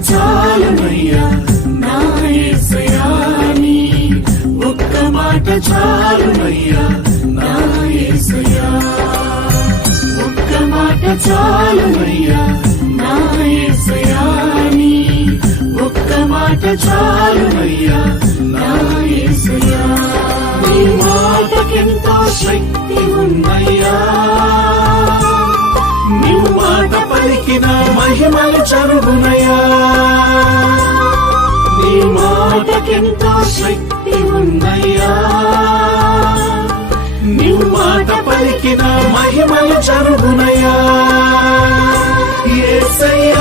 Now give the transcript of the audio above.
చాలునయ్యా నా యేసయ్యా నీ ఒక్క మాట చాలునయ్యా నా యేసయ్యా ఒక్క మాట చాలునయ్యా నా యేసయ్యా నీ ఒక్క మాట చాలునయ్యా నా యేసయ్యా నీ మాటకెంతో శక్తి ఉన్నయ్యా నీవు మాట పలికిన మహిమలు జరుగునయ్యా నీ మాటకెంతో శక్తి ఉన్నయ్యా నీవు మాట పలికిన మహిమలు జరుగునయ్యా యేసయ్యా